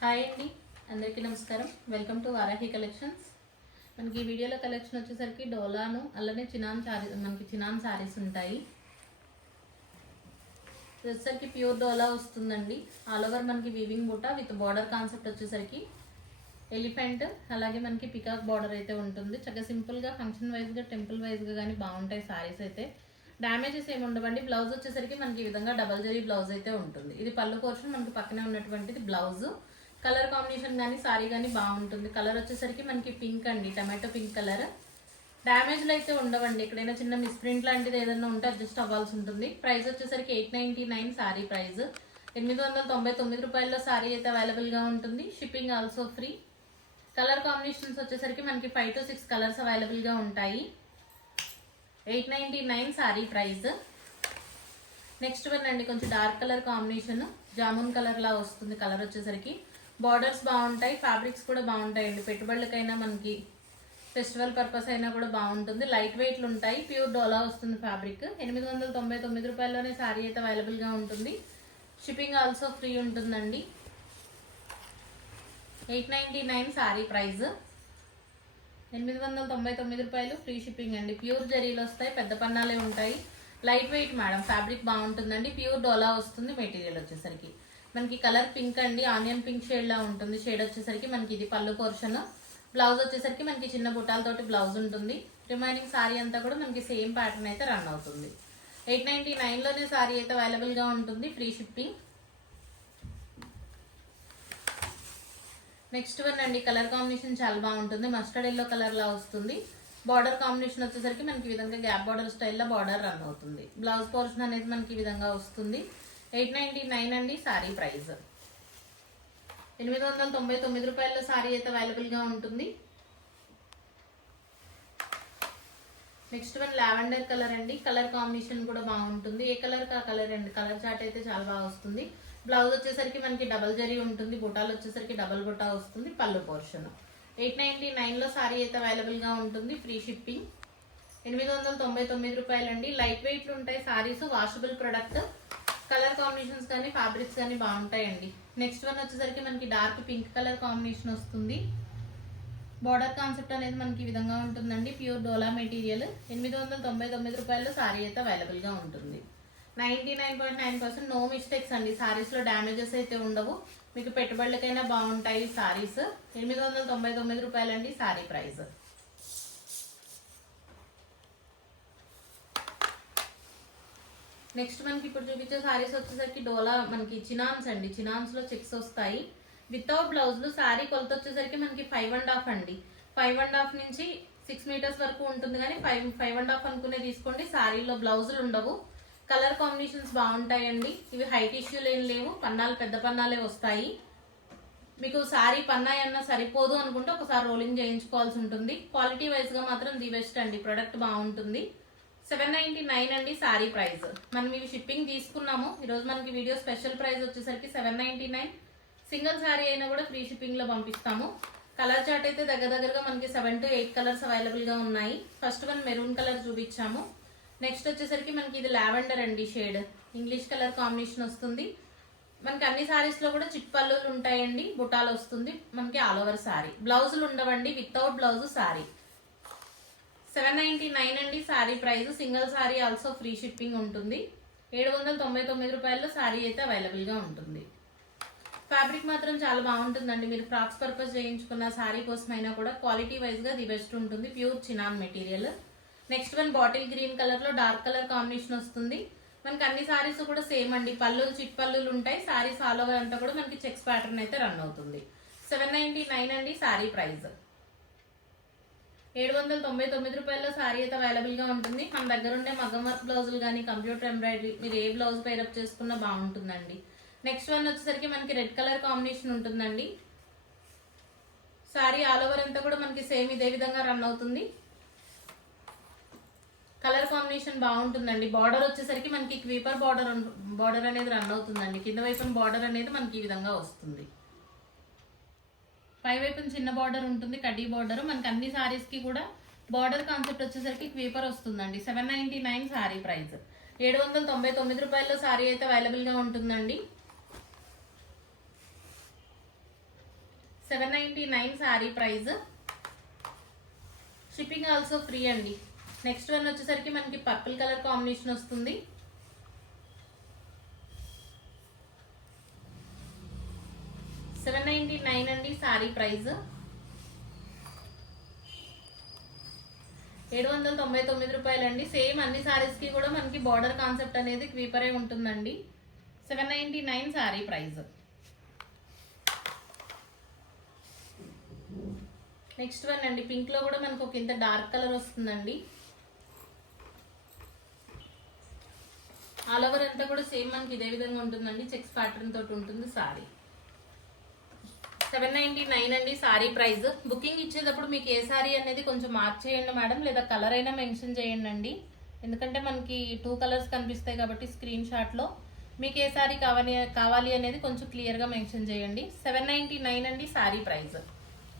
Hi అండి అందరికీ నమస్కారం. వెల్కమ్ టు వారాహి కలెక్షన్స్ మనకి ఈ వీడియోలో కలెక్షన్ వచ్చేసరికి డోలాను అలానే చినాన్ సారీ మనకి చినాన్ సారీస్ ఉంటాయి. వచ్చేసరికి ప్యూర్ డోలా వస్తుందండి. ఆల్ ఓవర్ మనకి వీవింగ్ బూట విత్ బార్డర్ కాన్సెప్ట్ వచ్చేసరికి ఎలిఫెంట్ అలాగే మనకి పికాక్ బార్డర్ అయితే ఉంటుంది. చక్కగా సింపుల్గా ఫంక్షన్ వైజ్గా టెంపుల్ వైజ్గా కానీ బాగుంటాయి సారీస్ అయితే. డ్యామేజెస్ ఏమి ఉండవండి. బ్లౌజ్ వచ్చేసరికి మనకి ఈ విధంగా డబల్ జరీ బ్లౌజ్ అయితే ఉంటుంది. ఇది పళ్ళు పోర్షన్ మనకి పక్కనే ఉన్నటువంటిది బ్లౌజ్ కలర్ కాంబినేషన్ కానీ సారీ కానీ బాగుంటుంది. కలర్ వచ్చేసరికి మనకి పింక్ అండి టమాటో పింక్ కలర్. డ్యామేజ్లు అయితే ఉండవండి. ఎక్కడైనా చిన్న మిస్ప్రింట్ లాంటిది ఏదైనా ఉంటే అడ్జస్ట్ అవ్వాల్సి ఉంటుంది. ప్రైస్ వచ్చేసరికి eight ninety nine sari price ఎనిమిది వందల తొంభై తొమ్మిది రూపాయల్లో సారీ అయితే అవైలబుల్గా ఉంటుంది. Shipping also free colour combinations వచ్చేసరికి మనకి ఫైవ్ టు సిక్స్ కలర్స్ అవైలబుల్గా ఉంటాయి. Eight ninety nine sari price next one అండి కొంచెం డార్క్ కలర్ కాంబినేషన్ జామున్ కలర్లా వస్తుంది కలర్ వచ్చేసరికి. బార్డర్స్ బాగుంటాయి ఫ్యాబ్రిక్స్ కూడా బాగుంటాయండి. పెట్టుబడులకైనా మనకి ఫెస్టివల్ పర్పస్ అయినా కూడా బాగుంటుంది. లైట్ వెయిట్లు ఉంటాయి ప్యూర్ డోలా వస్తుంది ఫ్యాబ్రిక్. ఎనిమిది వందల తొంభై తొమ్మిది రూపాయల్లోనే శారీ అయితే అవైలబుల్గా ఉంటుంది. షిప్పింగ్ ఆల్సో ఫ్రీ ఉంటుందండి. Eight ninety nine sari price. ఎనిమిది వందల తొంభై తొమ్మిది రూపాయలు ఫ్రీ షిప్పింగ్ అండి. ప్యూర్ జరీలు వస్తాయి పెద్ద పన్నాలే ఉంటాయి. లైట్ వెయిట్ మేడం ఫ్యాబ్రిక్ బాగుంటుందండి. ప్యూర్ డోలా వస్తుంది మెటీరియల్ వచ్చేసరికి. మనకి కలర్ పింక్ అండి ఆనియన్ పింక్ షేడ్లా ఉంటుంది. షేడ్ వచ్చేసరికి మనకి ఇది పళ్ళు పోర్షన్ బ్లౌజ్ వచ్చేసరికి మనకి చిన్న బుట్టాలతోటి బ్లౌజ్ ఉంటుంది. రిమైనింగ్ సారీ అంతా కూడా మనకి సేమ్ ప్యాటర్న్ అయితే రన్ అవుతుంది. ఎయిట్ నైంటీ నైన్లోనే సారీ అయితే అవైలబుల్గా ఉంటుంది ఫ్రీ షిప్పింగ్ నెక్స్ట్ వన్ అండి కలర్ కాంబినేషన్ చాలా బాగుంటుంది. మస్టర్డ్ ఎల్లో కలర్లా వస్తుంది. బార్డర్ కాంబినేషన్ వచ్చేసరికి మనకి ఈ విధంగా గ్యాప్ బార్డర్ స్టైల్లో బార్డర్ రన్ అవుతుంది. బ్లౌజ్ పోర్షన్ అనేది మనకి ఈ విధంగా వస్తుంది. ఎయిట్ నైంటీ నైన్ అండి సారీ ప్రైస్. ఎనిమిది వందల తొంభై తొమ్మిది రూపాయల సారీ అయితే అవైలబుల్గా ఉంటుంది. నెక్స్ట్ వన్ లావెండర్ కలర్ అండి. కలర్ కాంబినేషన్ కూడా బాగుంటుంది. ఏ కలర్ ఆ కలర్ అండి? కలర్ చార్ట్ అయితే చాలా బాగా వస్తుంది. బ్లౌజ్ వచ్చేసరికి మనకి డబల్ జరీ ఉంటుంది. బుటాలు వచ్చేసరికి డబల్ బుటా వస్తుంది. పళ్ళు పోర్షన్. ఎయిట్ నైంటీ నైన్లో సారీ అయితే అవైలబుల్గా ఉంటుంది. Free shipping. ఎనిమిది వందల తొంభై తొమ్మిది రూపాయలు అండి లైట్ వెయిట్లు ఉంటాయి సారీస్. Washable product. కాంబినేషన్స్ కానీ ఫ్యాబ్రిక్స్ కానీ బాగుంటాయండి. నెక్స్ట్ వన్ వచ్చేసరికి మనకి డార్క్ పింక్ కలర్ కాంబినేషన్ వస్తుంది. బార్డర్ కాన్సెప్ట్ అనేది మనకి ఈ విధంగా ఉంటుందండి. ప్యూర్ డోలా మెటీరియల్ ఎనిమిది వందల తొంభై తొమ్మిది రూపాయలు సారీ అయితే అవైలబుల్గా ఉంటుంది. Ninety nine point nine percent no mistakes అండి. సారీస్లో డ్యామేజెస్ అయితే ఉండవు. మీకు పెట్టుబడులకైనా బాగుంటాయి సారీస్. ఎనిమిది వందల తొంభై తొమ్మిది రూపాయలండి సారీ ప్రైస్. నెక్స్ట్ మనకి ఇప్పుడు చూపించే సారీస్ వచ్చేసరికి డోలా మనకి చినాన్స్ అండి. చినాన్స్లో చెక్స్ వస్తాయి వితౌట్ బ్లౌజ్లు శారీ కొలత వచ్చేసరికి మనకి ఫైవ్ అండ్ హాఫ్ అండి. ఫైవ్ అండ్ హాఫ్ నుంచి సిక్స్ మీటర్స్ వరకు ఉంటుంది కానీ ఫైవ్ ఫైవ్ అండ్ హాఫ్ అనుకునే తీసుకోండి. శారీలో బ్లౌజులు ఉండవు. కలర్ కాంబినేషన్స్ బాగుంటాయండి. ఇవి హైట్ ఇష్యూలు ఏం లేవు. పన్నాలు పెద్ద పన్నాలే వస్తాయి. మీకు శారీ పన్నాయి అన్నా సరిపోదు అనుకుంటే ఒకసారి రోలింగ్ చేయించుకోవాల్సి ఉంటుంది. క్వాలిటీ వైజ్గా మాత్రం ది బెస్ట్ అండి. ప్రొడక్ట్ బాగుంటుంది. సెవెన్ నైన్టీ నైన్ అండి శారీ ప్రైస్. మనం ఇవి షిప్పింగ్ తీసుకున్నాము. ఈరోజు మనకి వీడియో స్పెషల్ ప్రైస్ వచ్చేసరికి seven ninety nine. Single sari అయినా కూడా ఫ్రీ షిప్పింగ్లో పంపిస్తాము. కలర్ చార్ట్ అయితే దగ్గర దగ్గరగా మనకి సెవెన్ టు ఎయిట్ కలర్స్ అవైలబుల్గా ఉన్నాయి. ఫస్ట్ వన్ మెరూన్ కలర్ చూపించాము. నెక్స్ట్ వచ్చేసరికి మనకి ఇది లావెండర్ అండి షేడ్. ఇంగ్లీష్ కలర్ కాంబినేషన్ వస్తుంది. మనకి అన్ని శారీస్లో కూడా చిట్ పల్లులు ఉంటాయండి. బుటాలు వస్తుంది. మనకి ఆల్ ఓవర్ శారీ బ్లౌజులు ఉండవండి. Without blouse sari seven ninety nine అండి sari price. Single sari also free shipping ఉంటుంది. ఏడు వందల తొంభై తొమ్మిది రూపాయల్లో సారీ అయితే అవైలబుల్గా ఉంటుంది. ఫ్యాబ్రిక్ మాత్రం చాలా బాగుంటుందండి. మీరు ఫ్రాక్స్ పర్పస్ చేయించుకున్న శారీ కోసం అయినా కూడా క్వాలిటీ వైజ్గా ది బెస్ట్ ఉంటుంది. Pure chinon material. Next one bottle green కలర్లో డార్క్ కలర్ కాంబినేషన్ వస్తుంది. మనకి అన్ని శారీస్ కూడా సేమ్ అండి. పళ్ళులు చిట్ పళ్ళులు ఉంటాయి. శారీస్ ఆల్ ఓవర్ అంతా కూడా మనకి చెక్స్ ప్యాటర్న్ అయితే రన్ అవుతుంది. సెవెన్ నైన్టీ నైన్ అండి సారీ ప్రైస్. ఏడు వందల తొంభై తొమ్మిది రూపాయల్లో సారీ అయితే అవైలబుల్గా ఉంటుంది. మన దగ్గర ఉండే మగ్గం వర్క్ బ్లౌజులు కానీ కంప్యూటర్ ఎంబ్రాయిడరీ మీరు ఏ బ్లౌజ్ పేరప్ చేసుకున్నా బాగుంటుందండి. నెక్స్ట్ వన్ వచ్చేసరికి మనకి రెడ్ కలర్ కాంబినేషన్ ఉంటుందండి. సారీ ఆల్ ఓవర్ అంతా కూడా మనకి సేమ్ ఇదే విధంగా రన్ అవుతుంది. కలర్ కాంబినేషన్ బాగుంటుందండి. బార్డర్ వచ్చేసరికి మనకి క్వీపర్ బార్డర్ బార్డర్ అనేది రన్ అవుతుందండి. కింద వైపున బార్డర్ అనేది మనకి ఈ విధంగా వస్తుంది. పై వైపున చిన్న బార్డర్ ఉంటుంది కడ్డీ బార్డర్ మనకి అన్ని సారీస్కి కూడా బార్డర్ కాన్సెప్ట్ వచ్చేసరికి క్వీపర్ వస్తుందండి. Seven ninety nine sari price ఏడు వందల తొంభై తొమ్మిది రూపాయల్లో సారీ అయితే అవైలబుల్గా ఉంటుందండి. Seven ninety nine sari price shipping also free అండి. నెక్స్ట్ వన్ వచ్చేసరికి మనకి పర్పుల్ కలర్ కాంబినేషన్ వస్తుంది. సెవెన్ నైంటీ నైన్ అండి శారీ ప్రైస్. ఏడు వందల తొంభై తొమ్మిది రూపాయలండి. సేమ్ అన్ని శారీస్కి కూడా మనకి బార్డర్ కాన్సెప్ట్ అనేది క్వీపరే ఉంటుందండి. Seven ninety nine sari price. Next one అండి. పింక్లో కూడా మనకు ఒక ఇంత డార్క్ కలర్ వస్తుందండి. ఆల్ ఓవర్ అంతా కూడా సేమ్ మనకి ఇదే విధంగా ఉంటుందండి. చెక్స్ ప్యాటర్న్ తోటి ఉంటుంది సారీ. సెవెన్ నైన్టీ నైన్ అండి సారీ ప్రైస్ బుకింగ్ ఇచ్చేటప్పుడు మీకు ఏ సారీ అనేది కొంచెం మార్క్ చేయండి మేడం లేదా కలర్ అయినా మెన్షన్ చేయండి అండి ఎందుకంటే మనకి టూ కలర్స్ కనిపిస్తాయి కాబట్టి స్క్రీన్ షాట్లో మీకు ఏ సారీ కావాలి కావాలి అనేది కొంచెం క్లియర్గా మెన్షన్ చేయండి. సెవెన్ నైంటీ నైన్ అండి సారీ ప్రైస్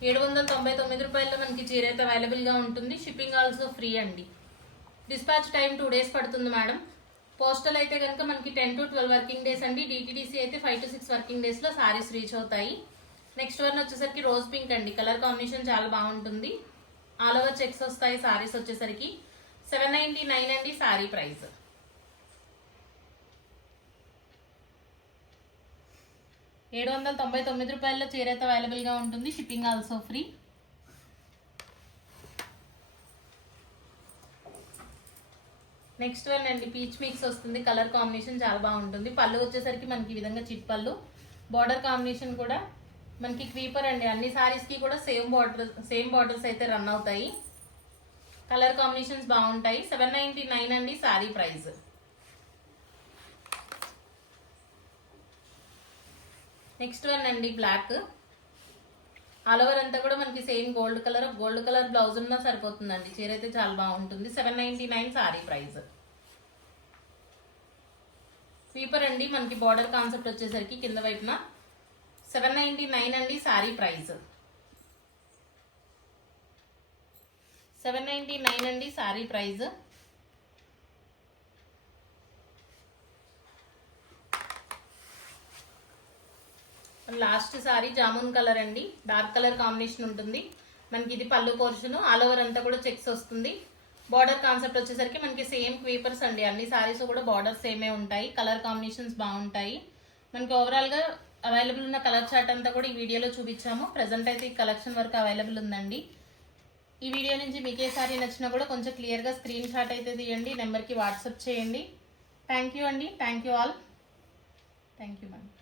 ఏడు వందల తొంభై తొమ్మిది రూపాయల్లో మనకి చీర అయితే అవైలబుల్గా ఉంటుంది. షిప్పింగ్ ఆల్సో ఫ్రీ అండి. డిస్పాచ్ టైం టూ డేస్ పడుతుంది మేడం పోస్టల్ అయితే కనుక మనకి ten to twelve working days అండి. డిటీడీసీ అయితే ఫైవ్ టు సిక్స్ వర్కింగ్ డేస్లో సారీస్ రీచ్ అవుతాయి. నెక్స్ట్ వన్ వచ్చేసరికి రోజ్ పింక్ అండి. కలర్ కాంబినేషన్ చాలా బాగుంటుంది. ఆల్ ఓవర్ చెక్స్ వస్తాయి సారీస్ వచ్చేసరికి. సెవెన్ నైంటీ నైన్ అండి సారీ ప్రైస్. ఏడు వందల తొంభై తొమ్మిది రూపాయల్లో చీర అయితే అవైలబుల్గా ఉంటుంది. Shipping also free next one అండి పీచ్ మిక్స్ వస్తుంది. కలర్ కాంబినేషన్ చాలా బాగుంటుంది. పళ్ళు వచ్చేసరికి మనకి ఈ విధంగా చిట్ పళ్ళు. బార్డర్ కాంబినేషన్ కూడా మనకి క్రీపర్ అండి. అన్ని సారీస్కి కూడా సేమ్ బార్డర్ సేమ్ బార్డర్స్ అయితే రన్ అవుతాయి. కలర్ కాంబినేషన్స్ బాగుంటాయి. సెవెన్ నైంటీ నైన్ అండి సారీ ప్రైస్ నెక్స్ట్ వన్ అండి బ్లాక్ ఆల్ ఓవర్ అంతా కూడా మనకి same gold colour gold colour blouse ఉన్నా సరిపోతుందండి. చీర అయితే చాలా బాగుంటుంది. Seven ninety nine sari price sweeper అండి. మనకి బార్డర్ కాన్సెప్ట్ వచ్చేసరికి కింద వైపున సెవెన్ నైంటీ నైన్ అండి sari price. Seven ninety nine అండి sari price. Last sari jamun colour అండి. డార్క్ కలర్ కాంబినేషన్ ఉంటుంది. మనకి ఇది పళ్ళు పోర్షన్ ఆల్ ఓవర్ అంతా కూడా చెక్స్ వస్తుంది. బార్డర్ కాన్సెప్ట్ వచ్చేసరికి మనకి సేమ్ క్వీపర్స్ అండి. అన్ని సారీస్ కూడా బార్డర్ సేమే ఉంటాయి. కలర్ కాంబినేషన్స్ బాగుంటాయి. మనకి ఓవరాల్గా అవైలబుల్ ఉన్న కలర్ చార్ట్ అంతా కూడా ఈ వీడియోలో చూపించాము. ప్రజెంట్ అయితే ఈ కలెక్షన్ వరకు అవైలబుల్ ఉందండి. ఈ వీడియో నుంచి మీకు ఏ సారీ నచ్చినా కూడా కొంచెం క్లియర్గా స్క్రీన్ షాట్ అయితే తీయండి. నెంబర్కి వాట్సాప్ చేయండి. థ్యాంక్ యూ అండి. Thank you all thank you ma'am